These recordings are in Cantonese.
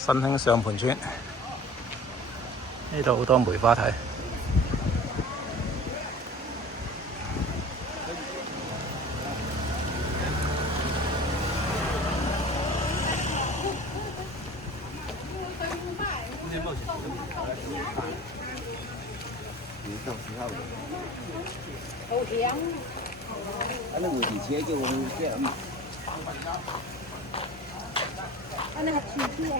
新興上盤村呢度好多梅花睇。好香。那我的钱就我们这样。呢係串啲嘢，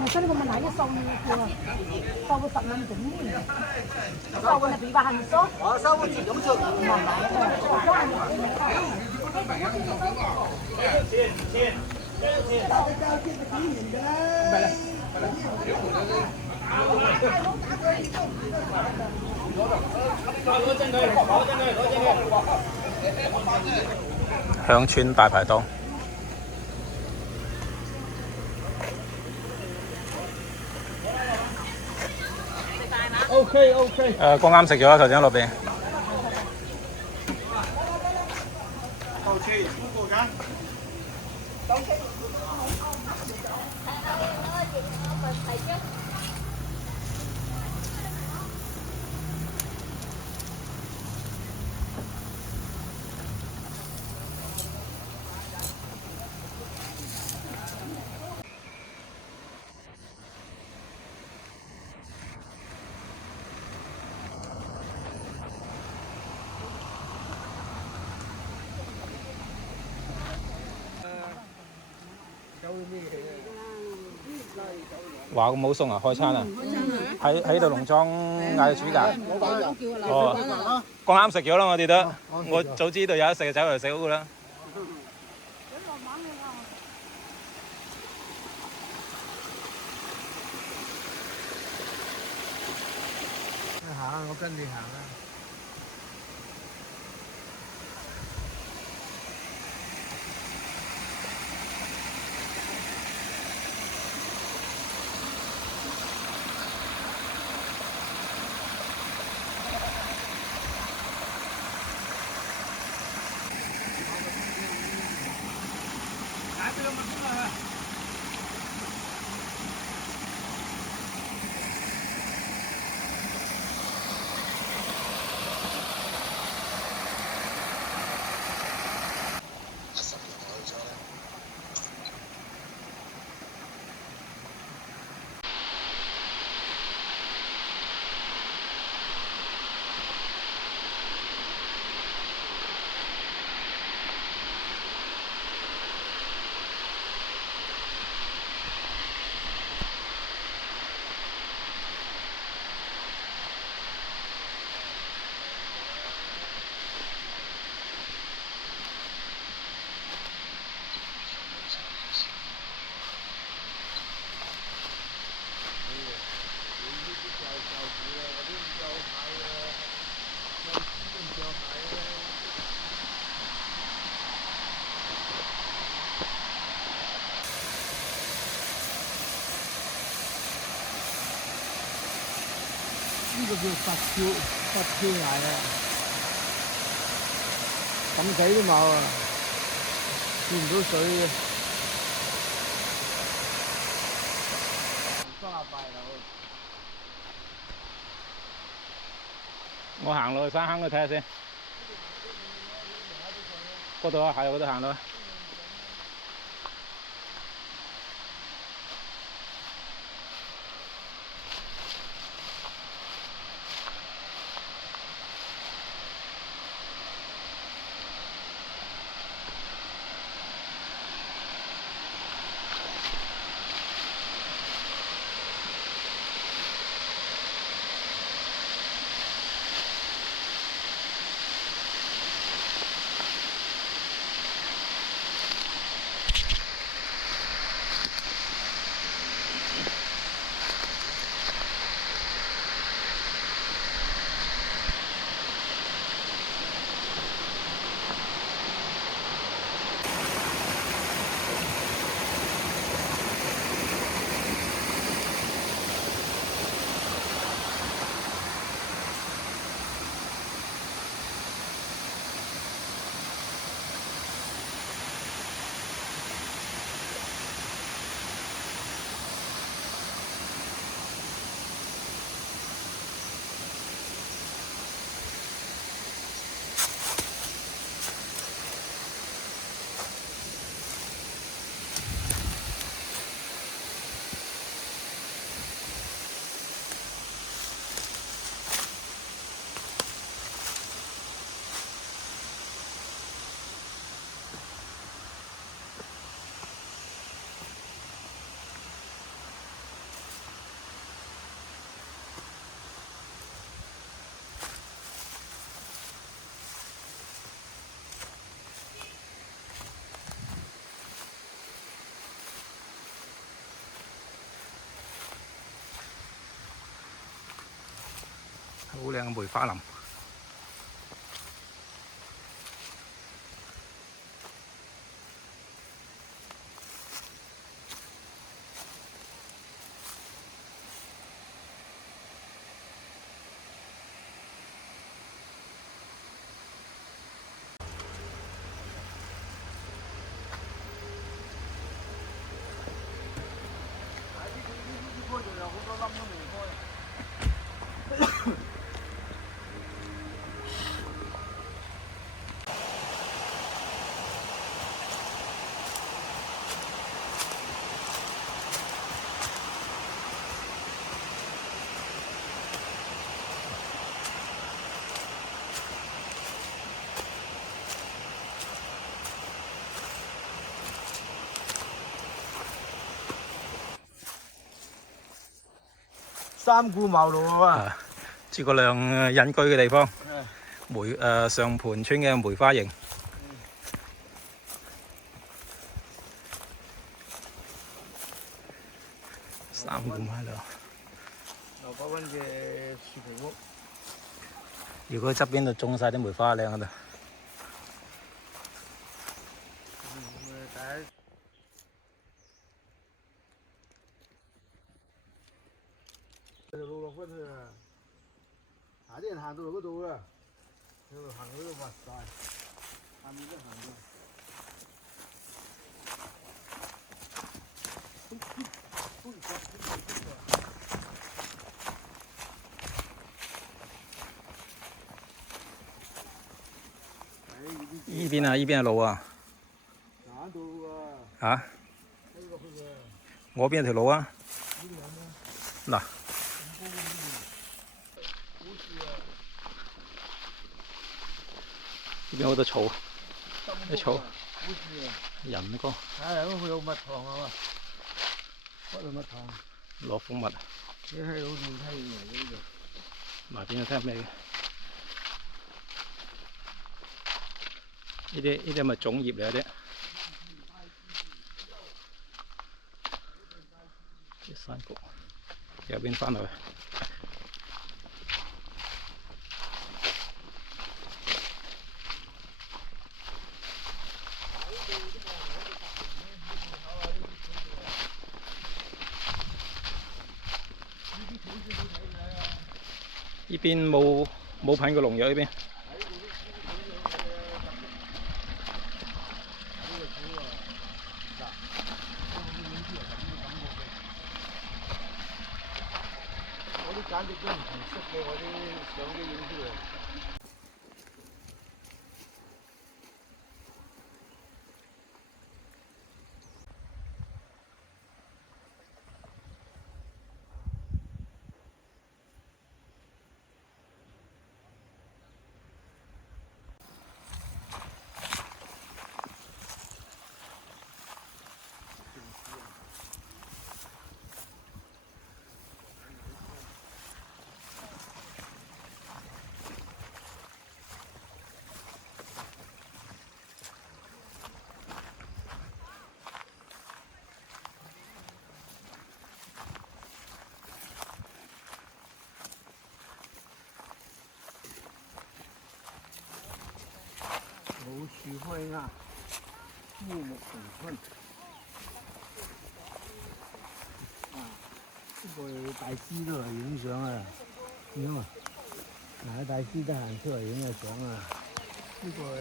我真係個問題一送嘅喎，收個10蚊整嘅，收個你200係收？我收個自動收。鄉村大排檔。OK。剛啱食咗啦，頭先喺路邊。到車不過㗎。話咁冇餸啊，開餐啊？喺度農莊嗌煮㗎？哦，剛啱食咗啦，我哋都，我早知道有得食就走嚟食好㗎啦。行，我跟你行啦。呢個叫發跳崖啊！咁仔都冇啊，見唔到水嘅。我行落去山坑度睇下先。嗰度啊，係嗰度行落去。好靚嘅梅花林。三顧茅廬啊！諸葛亮隱居嘅地方，上盤村嘅梅花營。三顧茅廬。劉伯溫嘅樹皮屋。如果側邊度種晒啲梅花靚嗰度。路落嗰度啊，下啲人行到嚟嗰度啊，喺度行嗰度滑晒，下面都行到。依邊啊，依邊係路啊。行到啊。嚇？我邊有條路啊？嗱。呢邊好多草，啲草，人嗰個。係，嗰度有蜜糖啊嘛，嗰度蜜糖。攞蜂蜜。你係好似睇嚟呢度。埋邊度睇咩嘅？呢啲係咪種葉嚟嗰啲？啲山谷，右邊翻落去。呢邊冇噴過農藥呢邊。我啲簡直都唔同色嘅，我啲相機影出嚟。冇樹開呀，烏木同春。啊，呢個大師都嚟影相啊！點啊？嗱，大師得閒出嚟影下相啊！呢個。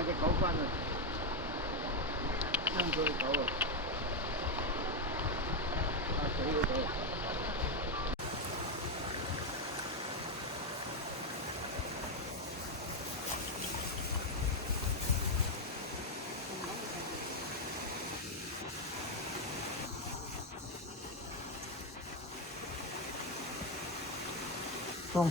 帶隻狗翻去，掹咗隻狗啊！嚇死嗰度。風。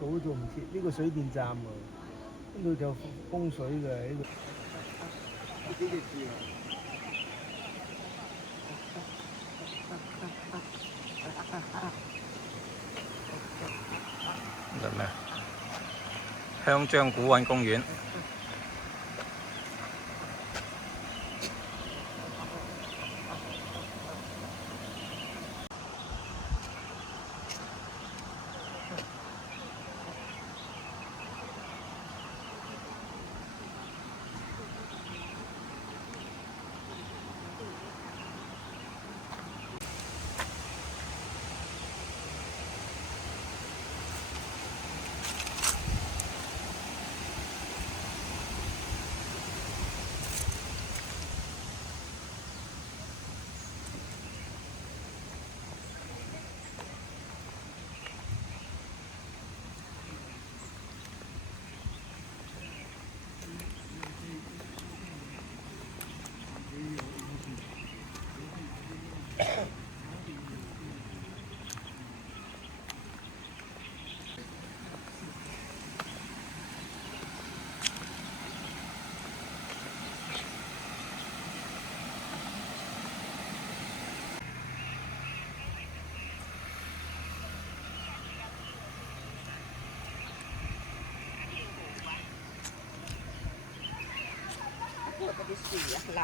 倒做唔切，呢個水電站喎，呢度就風水嘅呢度。呢幾隻字啊？係咩？香樟古韻公園。嗰啲樹啊，流